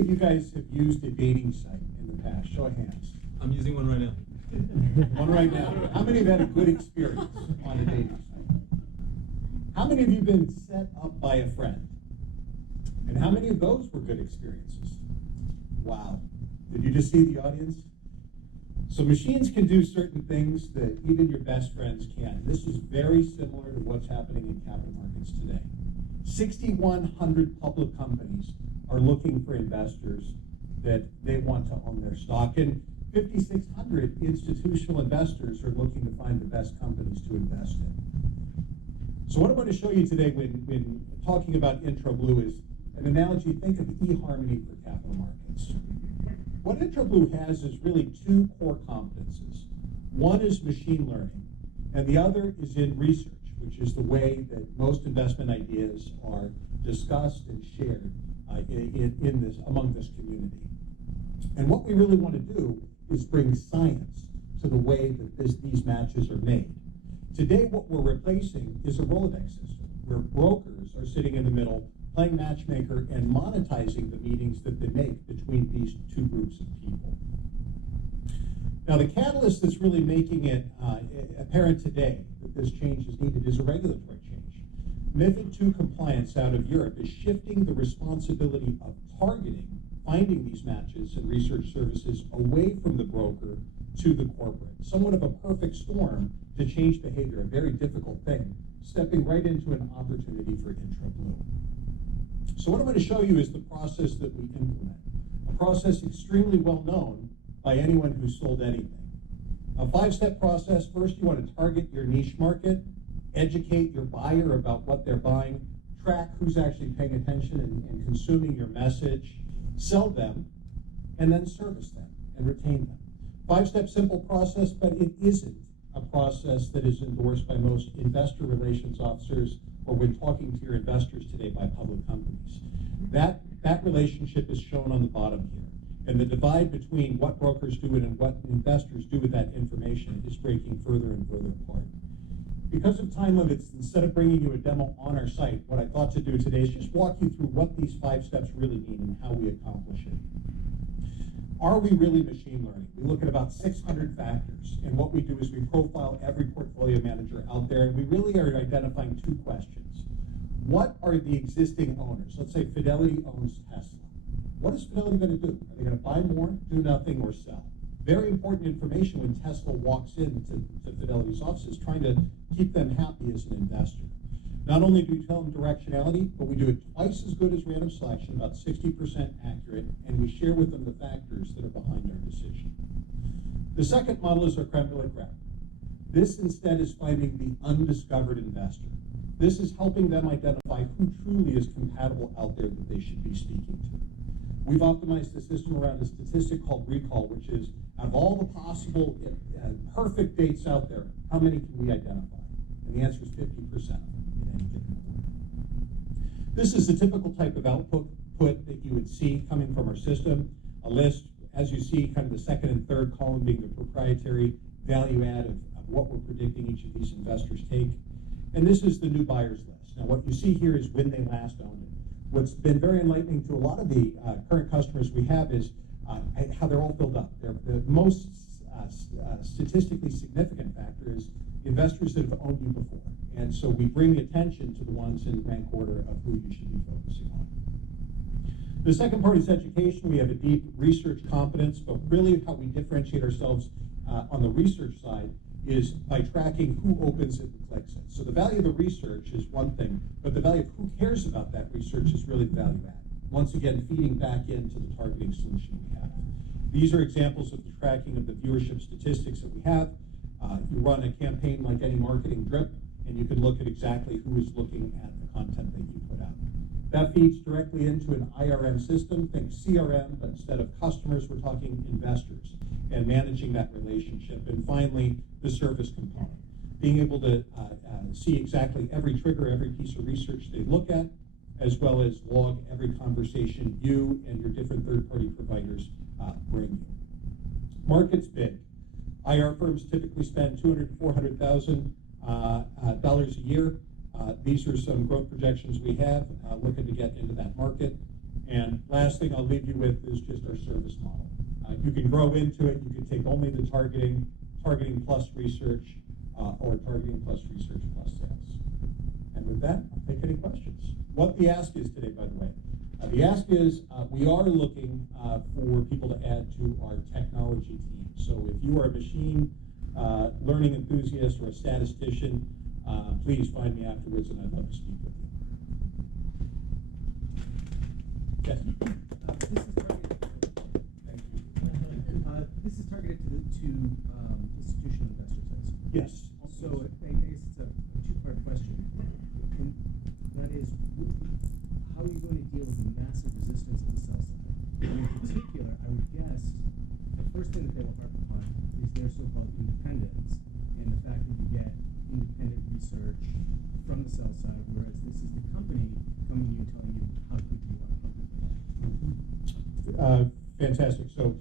of you guys have used a dating site in the past? Show of hands. I'm using one right now. One right now. How many have had a good experience on a dating site? How many of you have been set up by a friend? And how many of those were good experiences? Wow. Did you just see the audience? So machines can do certain things that even your best friends can't. This is very similar to what's happening in capital markets today. 6,100 public companies are looking for investors that they want to own their stock, and 5,600 institutional investors are looking to find the best companies to invest in. So what I'm going to show you today when talking about IntroBlue is an analogy. Think of eHarmony for capital markets. What IntroBlue has is really two core competencies. One is machine learning, and the other is in research, which is the way that most investment ideas are discussed and shared among this community. And what we really want to do is bring science to the way that these matches are made. Today, what we're replacing is a Rolodex system, where brokers are sitting in the middle, playing matchmaker and monetizing the meetings that they make between these two groups of people. Now, the catalyst that's really making it apparent today that this change is needed is a regulatory change. MiFID II compliance out of Europe is shifting the responsibility of targeting, finding these matches and research services away from the broker to the corporate. Somewhat of a perfect storm to change behavior, a very difficult thing, stepping right into an opportunity for IntroBlue. So what I'm going to show you is the process that we implement, a process extremely well known by anyone who's sold anything. A 5-step process. First, you want to target your niche market, educate your buyer about what they're buying, track who's actually paying attention and consuming your message, sell them, and then service them and retain them. 5-step simple process, but it isn't a process that is endorsed by most investor relations officers or when talking to your investors today by public companies. That relationship is shown on the bottom here. And the divide between what brokers do and what investors do with that information is breaking further and further apart. Because of time limits, instead of bringing you a demo on our site, what I thought to do today is just walk you through what these 5 steps really mean and how we accomplish it. Are we really machine learning? We look at about 600 factors, and what we do is we profile every portfolio manager out there, and we really are identifying 2 questions. What are the existing owners? Let's say Fidelity owns Tesla. What is Fidelity going to do? Are they going to buy more, do nothing, or sell? Very important information when Tesla walks into Fidelity's offices, trying to keep them happy as an investor. Not only do we tell them directionality, but we do it twice as good as random selection, about 60% accurate, and we share with them the factors that are behind our decision. The second model is our creme de la creme. This instead is finding the undiscovered investor. This is helping them identify who truly is compatible out there that they should be speaking to. We've optimized the system around a statistic called recall, which is, out of all the possible perfect dates out there, how many can we identify? And the answer is 50% of them in any given quarter. This is the typical type of output that you would see coming from our system. A list, as you see, kind of the second and third column being the proprietary value add of what we're predicting each of these investors take. And this is the new buyers list. Now, what you see here is when they last owned it. What's been very enlightening to a lot of the current customers we have is how they're all filled up. The most statistically significant factor is investors that have owned you before. And so we bring attention to the ones in rank order of who you should be focusing on. The second part is education. We have a deep research competence, but really how we differentiate ourselves on the research side is by tracking who opens it and clicks it. So the value of the research is one thing, but the value of who cares about that research is really the value add. Once again, feeding back into the targeting solution we have. These are examples of the tracking of the viewership statistics that we have. You run a campaign like any marketing drip, and you can look at exactly who is looking at the content that you put out. That feeds directly into an IRM system. Think CRM, but instead of customers, we're talking investors, and managing that relationship. And finally, the service component. Being able to see exactly every trigger, every piece of research they look at, as well as log every conversation you and your different third-party providers bring you. Market's big. IR firms typically spend $200,000 to $400,000 a year. These are some growth projections we have looking to get into that market. And last thing I'll leave you with is just our service model. You can grow into it. You can take only the targeting plus research, or targeting plus research plus sales. And with that, I'll take any questions. What the ask is today, by the way. The ask is we are looking for people to add to our technology team. So if you are a machine learning enthusiast or a statistician, please find me afterwards, and I'd love to speak with you. Yes. This is targeted to institutional investors, I assume. Yes. So I guess it's a two-part question. And that is, how are you going to deal with the massive resistance of the sell side? And in particular, I would guess the first thing that they will harp upon is their so-called independence and the fact that you get independent research from the sell side, whereas this is the company coming to you and telling you how good you are. Fantastic. So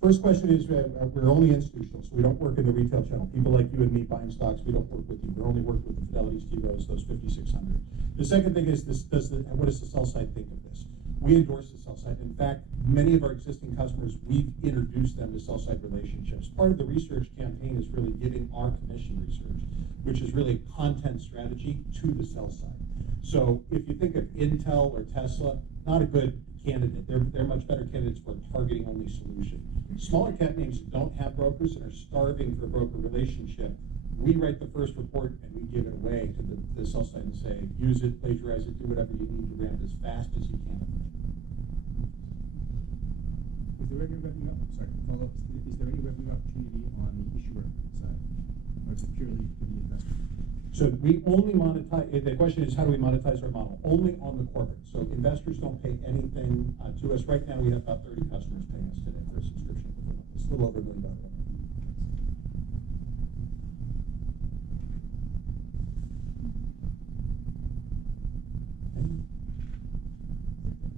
first question is, we're only institutional, so we don't work in the retail channel. People like you and me buying stocks, we don't work with you. We're only working with the Fidelity's, T. Rowe's, those 5,600. The second thing is, what does the sell side think of this? We endorse the sell side. In fact, many of our existing customers, we've introduced them to sell side relationships. Part of the research campaign is really giving our commission research, which is really content strategy, to the sell side. So if you think of Intel or Tesla, not a good candidate. They're much better candidates for a targeting only solution. Smaller cap names that don't have brokers and are starving for a broker relationship, we write the first report and we give it away to the sell side and say, use it, plagiarize it, do whatever you need to ramp as fast as you can. Is there any revenue, follow-up, is there any revenue opportunity on the issuer side? Or is it purely for the investor? So we only monetize, the question is, how do we monetize our model? Only on the corporate. So investors don't pay anything to us. Right now, we have about 30 customers paying us today for a subscription. It's a little over $1 million.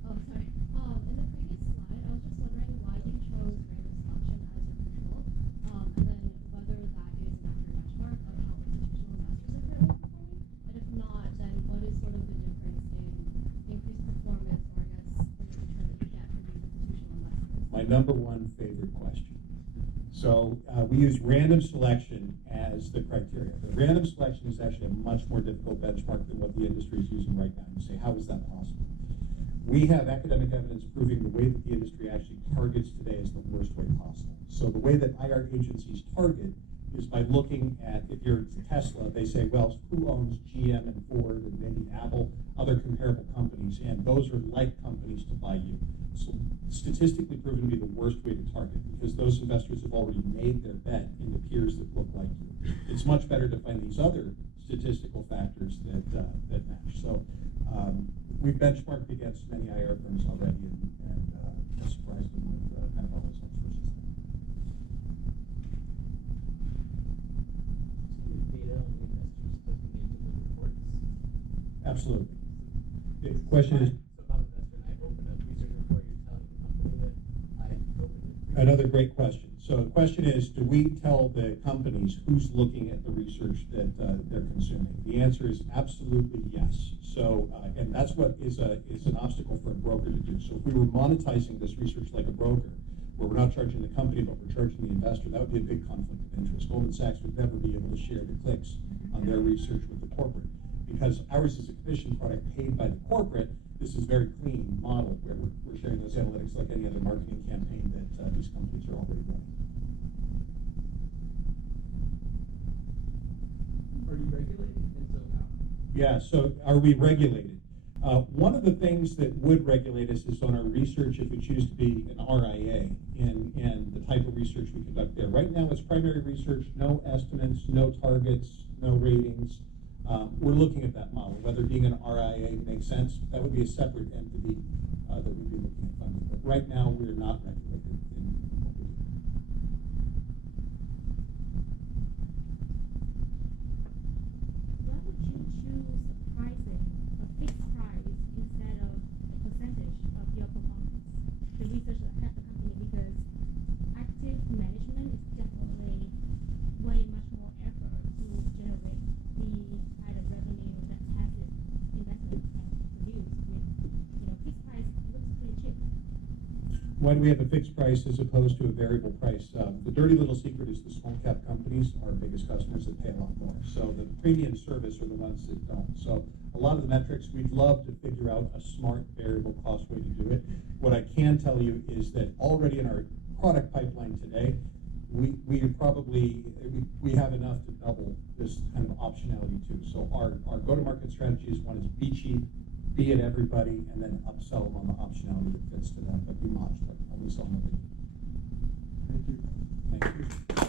Oh, sorry. In the previous slide, I was just wondering why you chose random selection as your control, and then whether that is an accurate benchmark of how institutional investors are currently performing, and if not, then what is sort of the difference in increased performance, or I guess the return that you get from these institutional investors? My number one favorite question. So we use random selection as the criteria. The random selection is actually a much more difficult benchmark than what the industry is using right now. You say, how is that possible? We have academic evidence proving the way that the industry actually targets today is the worst way possible. So the way that IR agencies target is by looking at, if you're Tesla, they say, well, who owns GM and Ford and maybe Apple, other comparable companies, and those are like companies to buy you. So statistically proven to be the worst way to target, because those investors have already made their bet into peers that look like you. It's much better to find these other statistical factors that match. So we've benchmarked against many IR firms already, and surprised them with kind of all results versus them. Data on the investors looking into the reports. Absolutely. The question is, so if I'm an investor and I open a research report, you're telling the company that I opened it? another great question. So the question is, do we tell the companies who's looking at the research that they're consuming? The answer is absolutely yes. So, and that's what is an obstacle for a broker to do. So if we were monetizing this research like a broker, where we're not charging the company, but we're charging the investor, that would be a big conflict of interest. Goldman Sachs would never be able to share the clicks on their research with the corporate. Because ours is a commission product paid by the corporate, this is a very clean model where we're sharing those analytics like any other marketing campaign that these companies are already running. Are you regulated? And so how? Yeah, so are we regulated? One of the things that would regulate us is on our research if we choose to be an RIA and the type of research we conduct there. Right now it's primary research, no estimates, no targets, no ratings. We're looking at that model, whether being an RIA makes sense. That would be a separate entity that we'd be looking at funding. But right now we're not regulated in what we do. Why would you choose pricing, a fixed price, instead of a percentage of your performance to research the company? Because active management is definitely way much more effort to generate the kind of revenue that passive investment can produce with, fixed price. Why do we have a fixed price as opposed to a variable price? The dirty little secret is the small cap companies are our biggest customers that pay a lot more. So the premium service are the ones that don't. So a lot of the metrics, we'd love to figure out a smart variable cost way to do it. What I can tell you is that already in our product pipeline today, we have enough to double this kind of optionality too. So our go-to-market strategy is one is be cheap, be it everybody, and then upsell them on the optionality that fits to them, but be modular, only sell them. Thank you. Thank you.